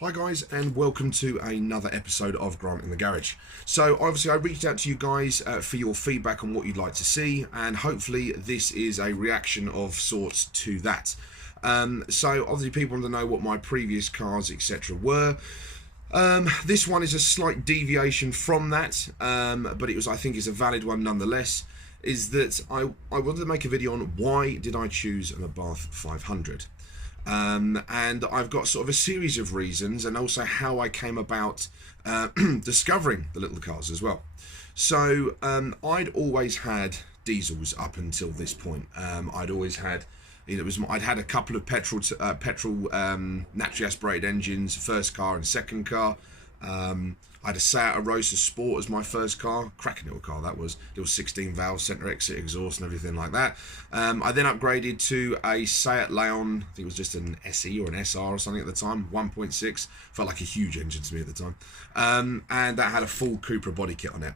Hi guys, and welcome to another episode of Grant in the Garage. So obviously I reached out to you guys for your feedback on what you'd like to see, and hopefully this is a reaction of sorts to that. So obviously people want to know what my previous cars etc were. This one is a slight deviation from that, but I think it's a valid one nonetheless. Is that I wanted to make a video on why did I choose an Abarth 500. And I've got sort of a series of reasons, and also how I came about discovering the little cars as well. So I'd always had diesels up until this point. I'd always had, I'd had a couple of petrol naturally aspirated engines, first car and second car. I had a Seat Rosa Sport as my first car, cracking little car that was. It was 16 valve, centre exit exhaust and everything like that. I then upgraded to a Seat Leon, I think it was just an SE or an SR or something at the time, 1.6, felt like a huge engine to me at the time. And that had a full Cupra body kit on it.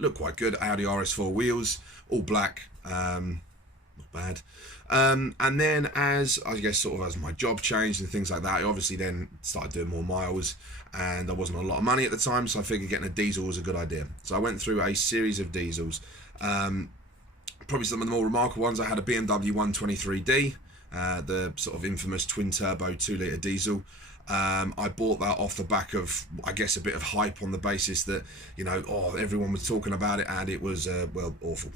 Looked quite good, Audi RS4 wheels, all black, not bad. And then as my job changed and things like that, I obviously then started doing more miles, and there wasn't a lot of money at the time, so I figured getting a diesel was a good idea. So I went through a series of diesels. Probably some of the more remarkable ones, I had a BMW 123D, the sort of infamous twin turbo 2-litre diesel. I bought that off the back of, I guess, a bit of hype on the basis that, everyone was talking about it, and it was, awful.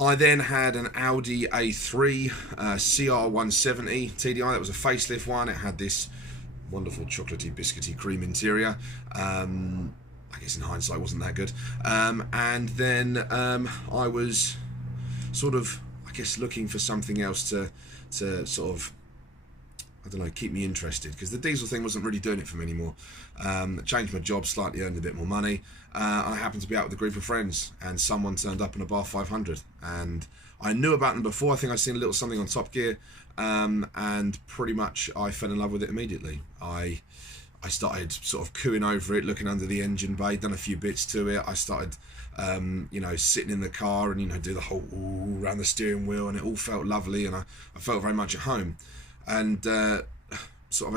I then had an Audi A3 CR170 TDI. That was a facelift one. It had this wonderful chocolatey, biscuity cream interior. I guess in hindsight wasn't that good. And then I was sort of, looking for something else to sort of, keep me interested, because the diesel thing wasn't really doing it for me anymore. Changed my job slightly, earned a bit more money. I happened to be out with a group of friends, and someone turned up in a Abarth 500, and I knew about them before. I think I'd seen a little something on Top Gear, and pretty much I fell in love with it immediately. I started sort of cooing over it, looking under the engine bay, done a few bits to it. I started, sitting in the car and, do the whole ooh around the steering wheel, and it all felt lovely, and I felt very much at home. And I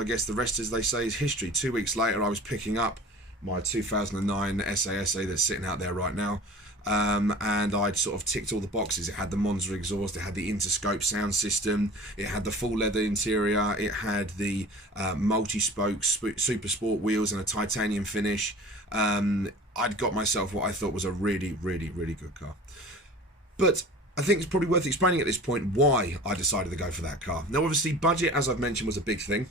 guess the rest, as they say, is history. 2 weeks later, I was picking up my 2009 SA that's sitting out there right now, and I'd sort of ticked all the boxes. It had the Monza exhaust, it had the Interscope sound system, it had the full leather interior, it had the multi-spoke super sport wheels and a titanium finish. I'd got myself what I thought was a really, really, really good car. But I think it's probably worth explaining at this point why I decided to go for that car. Now, obviously, budget, as I've mentioned, was a big thing.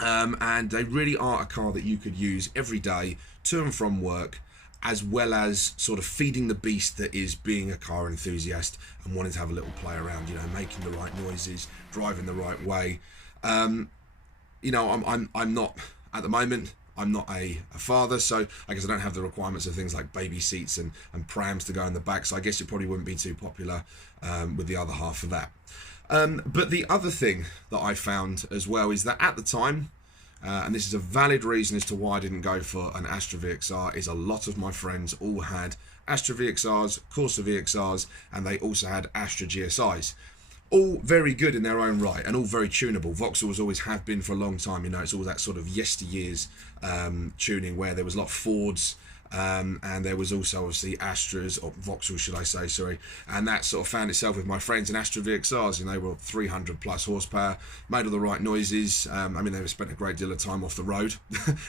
And they really are a car that you could use every day to and from work, as well as sort of feeding the beast that is being a car enthusiast and wanting to have a little play around, making the right noises, driving the right way. I'm not, at the moment, I'm not a father, so I guess I don't have the requirements of things like baby seats and prams to go in the back, so I guess it probably wouldn't be too popular with the other half of that. But the other thing that I found as well is that at the time, and this is a valid reason as to why I didn't go for an Astra VXR, is a lot of my friends all had Astra VXRs, Corsa VXRs, and they also had Astra GSIs. All very good in their own right, and all very tunable. Vauxhalls always have been for a long time. It's all that sort of yesteryears tuning, where there was a lot of Fords, and there was also obviously Astras, or Vauxhall should I say, sorry, and that sort of found itself with my friends in Astra VXRs. They were 300 plus horsepower, made all the right noises. They spent a great deal of time off the road,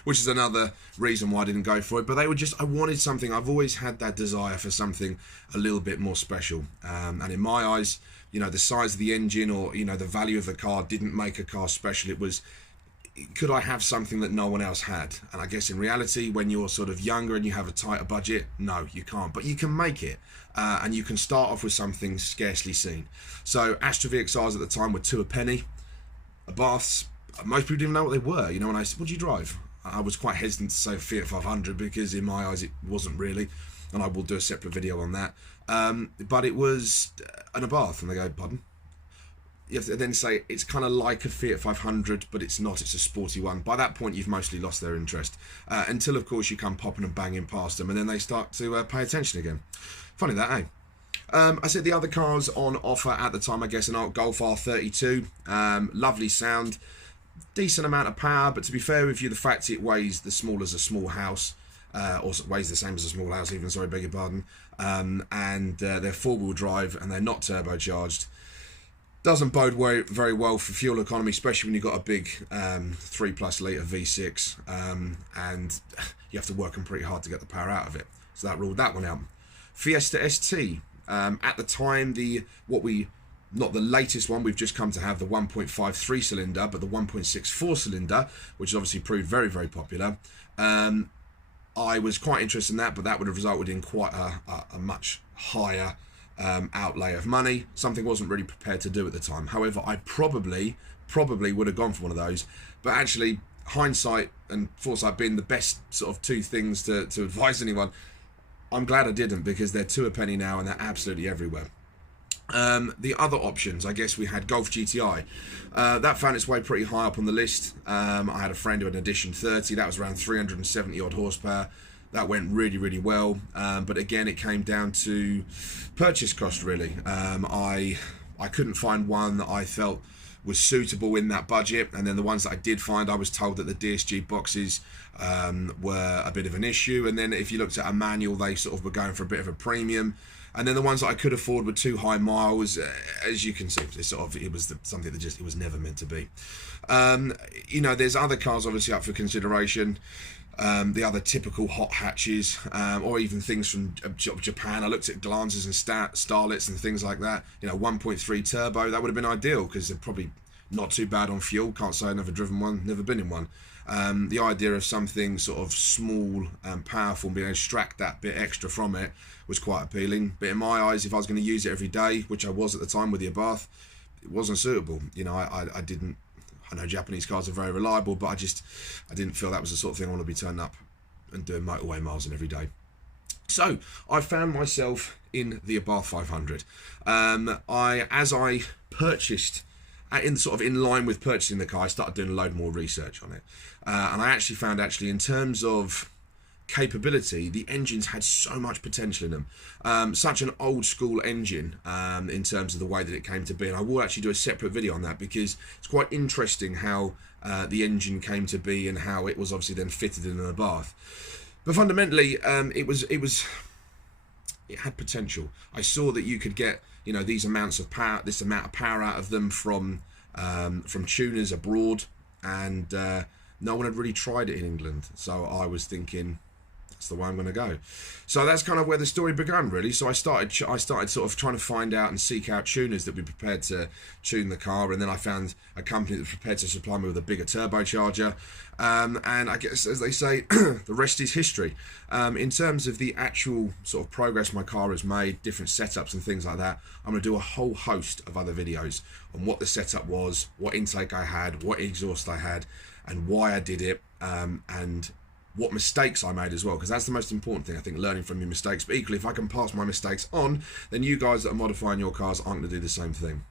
which is another reason why I didn't go for it. But they were just, I wanted something. I've always had that desire for something a little bit more special, and in my eyes, the size of the engine or the value of the car didn't make a car special. It was, could I have something that no one else had? And I guess in reality, when you're sort of younger and you have a tighter budget, no, you can't. But you can make it, and you can start off with something scarcely seen. So Astra VXRs at the time were 2 a penny. Abarths, most people didn't know what they were. When I said, what do you drive? I was quite hesitant to say Fiat 500, because in my eyes it wasn't really, and I will do a separate video on that. But it was an Abarth, and they go, pardon? You have to then say it's kind of like a Fiat 500, but it's not, it's a sporty one. By that point, you've mostly lost their interest, until, of course, you come popping and banging past them, and then they start to pay attention again. Funny that, eh? I said the other cars on offer at the time, I guess, an old Golf R32, lovely sound, decent amount of power, but to be fair with you, the fact it weighs the small as a small house, or weighs the same as a small house even, sorry, beg your pardon, and they're four-wheel drive and they're not turbocharged, doesn't bode very well for fuel economy, especially when you've got a big 3+ litre V6, and you have to work them pretty hard to get the power out of it. So that ruled that one out. Fiesta ST, at the time, not the latest one, we've just come to have the 1.53 cylinder, but the 1.64 cylinder, which has obviously proved very, very popular. I was quite interested in that, but that would have resulted in quite a much higher outlay of money, something I wasn't really prepared to do at the time. However, I probably would have gone for one of those, but actually hindsight and foresight being the best sort of two things to advise anyone, I'm glad I didn't, because they're 2 a penny now and they're absolutely everywhere. The other options, I guess we had Golf GTI. That found its way pretty high up on the list. I had a friend who had an Edition 30, that was around 370 odd horsepower. That went really, really well, but again, it came down to purchase cost, really. I couldn't find one that I felt was suitable in that budget, and then the ones that I did find, I was told that the DSG boxes were a bit of an issue, and then if you looked at a manual, they sort of were going for a bit of a premium, and then the ones that I could afford were too high miles. As you can see, it was something that it was never meant to be. You know, there's other cars obviously up for consideration. The other typical hot hatches, or even things from Japan. I looked at Glances and Starlets and things like that. You know, 1.3 turbo, that would have been ideal, because they're probably not too bad on fuel. Can't say I've never driven one, never been in one. The idea of something sort of small and powerful and being able to extract that bit extra from it was quite appealing. But in my eyes, if I was going to use it every day, which I was at the time with the Abarth, it wasn't suitable. You know, I didn't. I know Japanese cars are very reliable, but I didn't feel that was the sort of thing I want to be turning up and doing motorway miles in every day. So I found myself in the Abarth 500. As I purchased, in line with purchasing the car, I started doing a load more research on it, and I actually found in terms of capability, the engines had so much potential in them. Such an old school engine in terms of the way that it came to be, and I will actually do a separate video on that, because it's quite interesting how the engine came to be and how it was obviously then fitted in an Abarth. But fundamentally, it had potential. I saw that you could get, you know, this amount of power out of them from tuners abroad, and no one had really tried it in England. So I was thinking, that's the way I'm going to go. So that's kind of where the story began, really. So I started sort of trying to find out and seek out tuners that would be prepared to tune the car, and then I found a company that was prepared to supply me with a bigger turbocharger, and I guess, as they say, the rest is history. In terms of the actual sort of progress my car has made, different setups and things like that, I'm going to do a whole host of other videos on what the setup was, what intake I had, what exhaust I had, and why I did it, and what mistakes I made as well, because that's the most important thing, I think, learning from your mistakes. But equally, if I can pass my mistakes on, then you guys that are modifying your cars aren't going to do the same thing.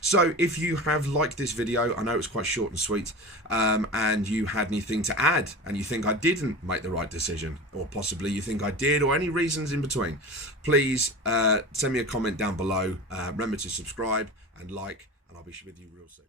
So if you have liked this video, I know it's quite short and sweet, and you had anything to add, and you think I didn't make the right decision, or possibly you think I did, or any reasons in between, please send me a comment down below. Remember to subscribe and like, and I'll be with you real soon.